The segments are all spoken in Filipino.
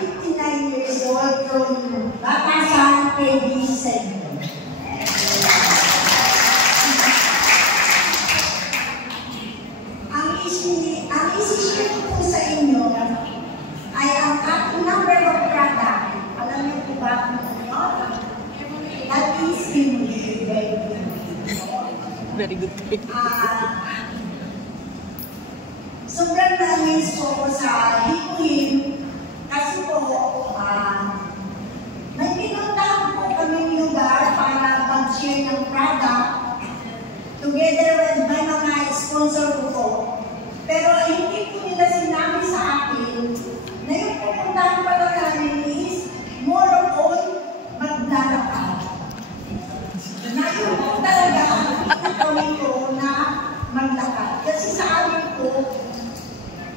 59 years old from Batasan, KB Center. Ang isi-share ko po sa inyo ay ang ating number of product. Alam niyo po ba kung ano? That is very good. Sobrang na-amaze po ako sa Hikuin kasi po may pinuntahan po kami lugar para mag-share ng product together with my mga sponsor ko po. Pero hindi po nila sinabi sa akin na yung pupuntahan pala namin is more of all maglalakad. Na yun po talaga ang pinagawin ko na maglakad. Kasi sa amin po,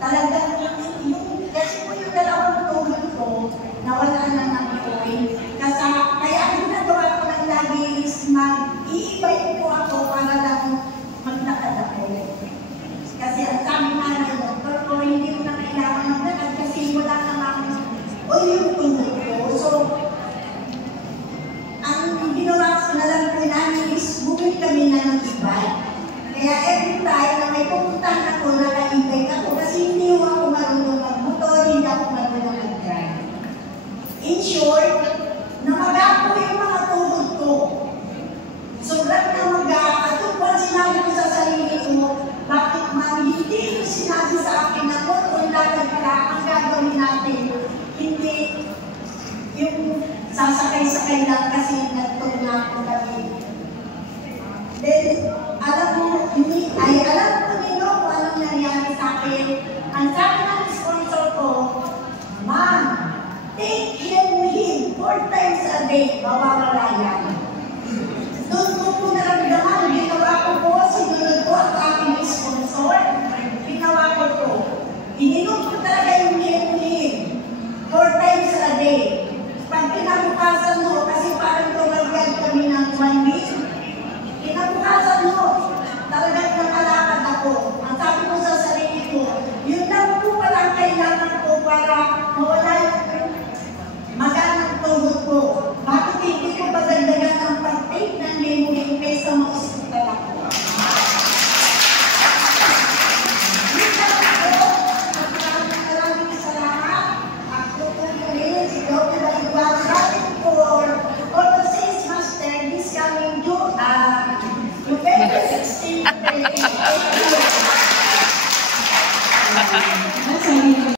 talagang kasi po yung dalawang tuhod ko, nawala na ng point. Kaya ang ginagawa ko lang lagi is mag-iibay po ako para lang maglakad ako. Kasi ang sabi nga ng doktor ko, hindi mo na kailangan maglakad kasi wala naman o yung tuhod ko. So, ang ginawa ko na lang po namin is bumili kami na ng e-bike. Kaya every time na may pupuntahan ako, naka-e-bike ako kasi hindi ako marunong mag-motor, hindi ako marunong mag-drive. In short, namaga po yung mga tuhod ko. Sobrang namaga, at kung sinabi ko sa sarili ko, bakit man hindi yung sinabi sa akin na kung lalagay ka, ang gagawin natin, hindi yung sasakay-sakay lang kasi nagtulungan ko kami. Then, alam ko ninyo kung anong nangyari sa akin. Ang sabi ng sponsor ko, "Ma'am, take him 4 times a day, mawawala yan."